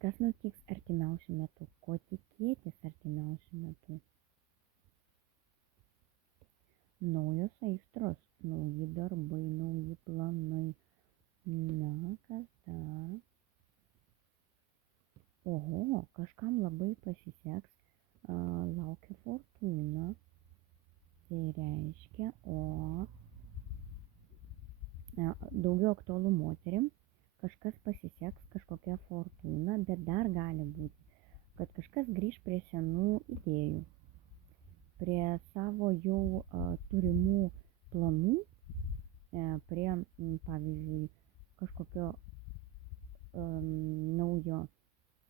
Kas nutiks artimiausiu metu? Ko tikėtis artimiausiu metu? Naujos aistros, nauji darbai, nauji planai. Na, kas dar? Oho, kažkam labai pasiseks, laukia fortūna. Tai reiškia, daugiau aktualu moterim, kažkas pasiseks, kažkokia fortūna, bet dar gali būti, kad kažkas grįž prie senų idėjų, prie savo jau turimų planų, prie, pavyzdžiui, kažkokio naujo,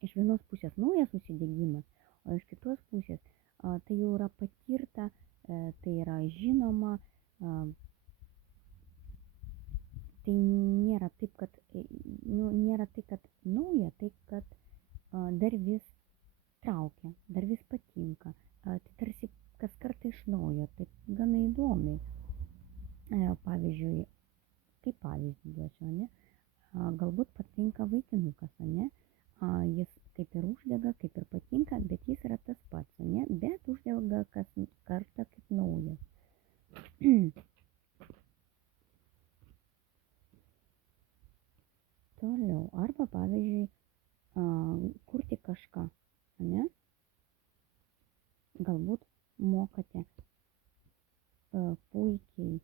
iš vienos pusės naujas užsidegimas, o iš kitos pusės tai jau yra patirta, tai yra žinoma, tai nėra taip, kad, nėra tai, kad nauja, tai kad dar vis traukia, dar vis patinka, tai tarsi kas kartą iš naujo, tai gana įdomiai. Pavyzdžiui, kaip pavyzdį duosiu, ne? Galbūt patinka vaikinukas, ne? Jis kaip ir uždega, kaip ir patinka, bet jis yra tas pats, ne? Bet uždega kas kartą kaip naujas. Toliau, arba pavyzdžiui, kurti kažką, ne? Galbūt mokate puikiai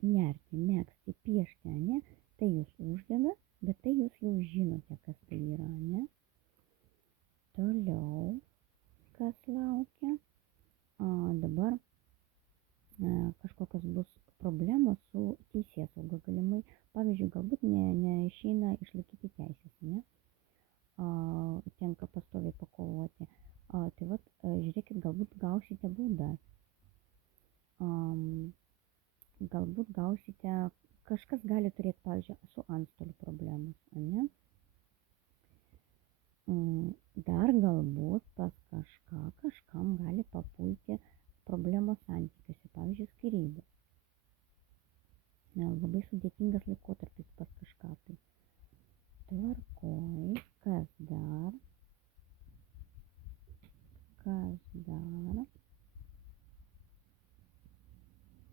nerti, megzti, piešti, ne? Tai jūs uždega, bet tai jūs jau žinote, kas tai yra, ne? Toliau, kas laukia? Dabar kažkokios bus problemos su teisėsauga galimai. Pavyzdžiui, galbūt neišeina išlaikyti teisės, ne? Tenka pastoviai pakovoti. Tai vat, žiūrėkit, galbūt gausite baudas. Galbūt gausite, kažkas gali turėti, pavyzdžiui, su antstoliu problemas, ne? Dar galbūt pas kažkam gali papulti problemos santykiuose, pavyzdžiui, skyrybos. Labai sudėtingas laikotarpis pas kažką tai. Tvarkoj, kas dar?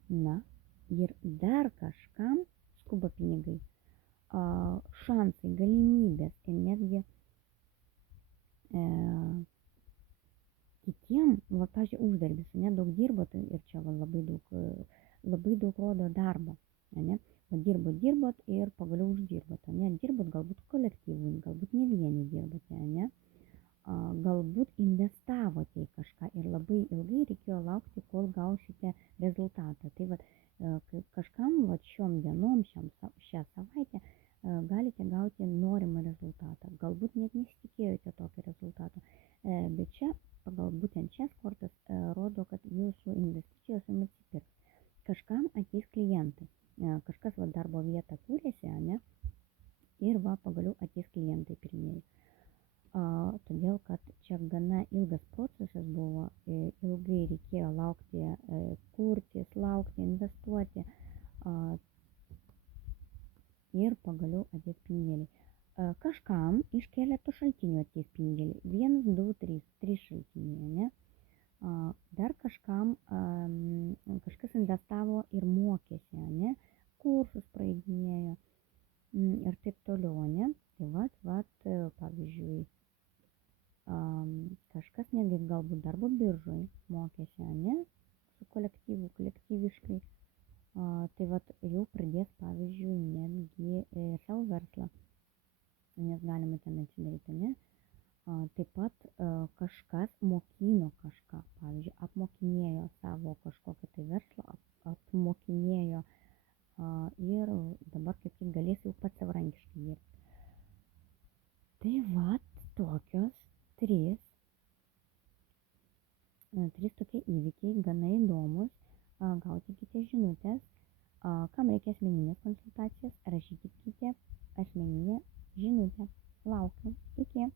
Na, ir dar kažkam skuba pinigai, šansai, galimybės ir netgi kitiem, va, pavyzdžiui, uždarbis, ne, daug dirbot ir čia va, labai daug rodo darbą, ne, va, dirbot ir pagaliau uždirbot, ne, dirbot galbūt kolektyvui, galbūt ne vieni dirbote, ne, galbūt investavote į kažką ir labai ilgai reikėjo laukti, kol gausite rezultatą. Tai va, kažkam va, šiom dienom, šią savaitę galite gauti norimą rezultatą. Galbūt net nesitikėjote tokio rezultato, bet čia, pagal būtent šias kortas, rodo, kad jūsų investicijos jums atsipirks. Kažkam ateis klientai, kažkas va, darbo vietą kūrėsi, ne, ir va, pagaliau ateis klientai pirmieji. Todėl, kad čia gana ilgas procesas buvo, ilgai reikėjo laukti, kurtis, laukti, investuoti ir pagaliau ateis pinigėliai. Kažkam iš keletų šaltinių ateis pinigėliai. 1, 2, 3 šaltiniai, ne? Dar kažkam kažkas investavo ir mokėsi, ne? Kursus praeidinėjo ir taip toliau, ne? Tai vat, pavyzdžiui, kažkas netgi galbūt darbo biržoj mokėsi, ne? Su kolektyviškai. Tai vat jau pradės, pavyzdžiui, netgi savo verslą, nes galima ten atsidaryti, ne? Taip pat kažkas mokino kažką, pavyzdžiui, apmokinėjo savo kažkokią tai verslą, apmokinėjo ir dabar kaip tik galės jau pats savarankiškai dirbti. Tai vat tokios trys tokie įvykiai, gana įdomus, gaukite žinutės, kam reikia asmeninės konsultacijos, rašykite asmeninę žinutę. Laukiu. Iki.